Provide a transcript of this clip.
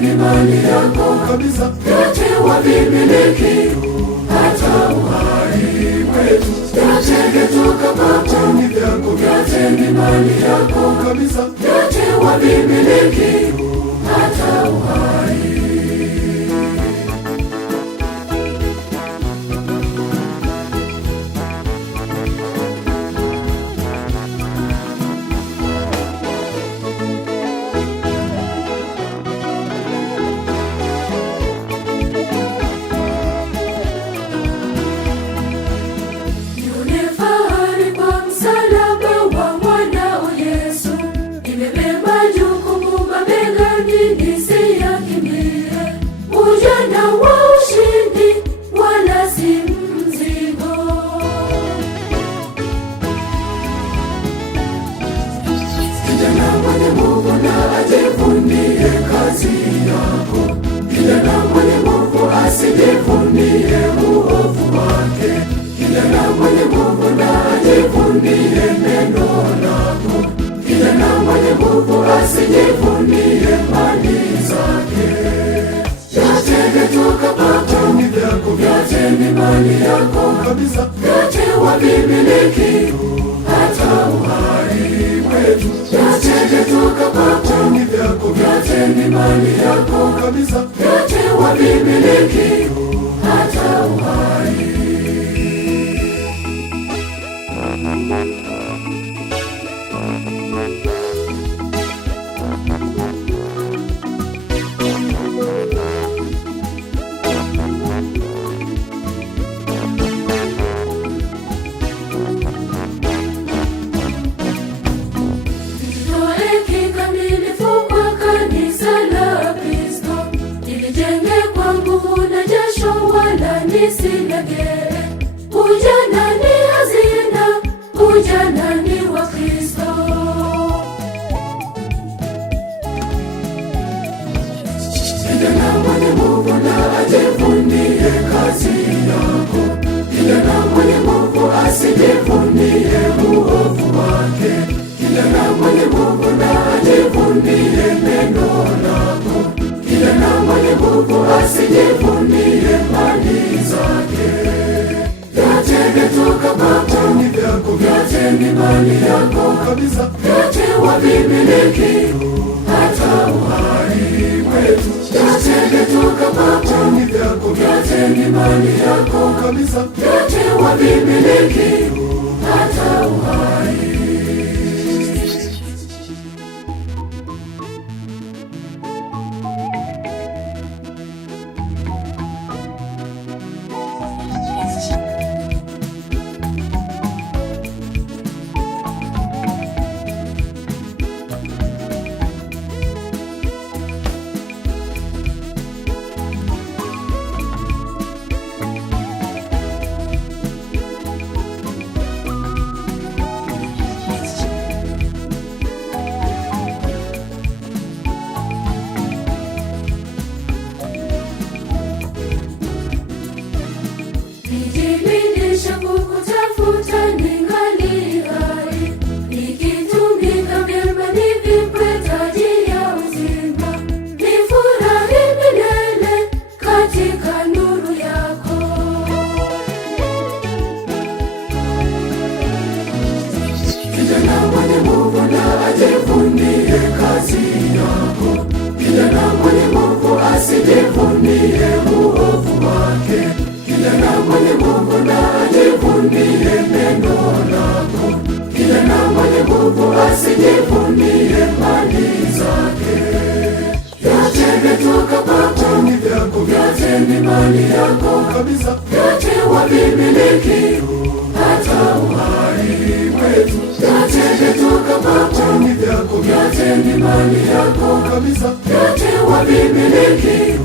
ni mali yako kabisa, vyote wavimiliki, hata uhai wetu. Vyote vyatoka kwako, ni vyako, vyote ni mali yako kabisa, vyote wavimiliki, hata uhai. Ajivunie kazi yako, kijana mwenye nguvu asijivunie uovu wake. Kijana mwenye nguvu na ajivunie neno lako, kijana mwenye nguvu asijivunie mali zake. Vyote vyatoka kwako, ni vyako, vyote ni mali yako kabisa, vyote wavimiliki, hata uhai wetu. Vyote vyatoka kwako, ni vyako, vyote ni mali yako kabisa, vyote wavimiliki, hata uhai. Ujana ni hazina, ujana ni wa Kristo. Kijana mwenye nguvu na ajivunie kazi yako, kijana mwenye nguvu asijivunie uovu wake. Kijana mwenye nguvu na ajivunie neno lako, kijana mwenye nguvu asijivunie mali zake. Vyote vyatoka kwako, ni vyako, vyote ni mali yako kabisa, vyote wavimiliki, hata uhai wetu. Vyote vyatoka kwako, ni vyako, vyote ni mali yako kabisa, vyote wavimiliki, hata uhai. Kijana mwenye nguvu na ajivunie kazi yako, kijana mwenye nguvu asijivunie uovu wake. Kijana mwenye nguvu na ajivunie neno lako, kijana mwenye nguvu asijivunie mali zake. Vyote vyatoka kwako, ni vyako, vyote ni mali yako kabisa, vyote wavimiliki, hata uhai wetu. Vyote vyatoka kwako, ni vyako, vyote ni mali yako kabisa, vyote wavimiliki,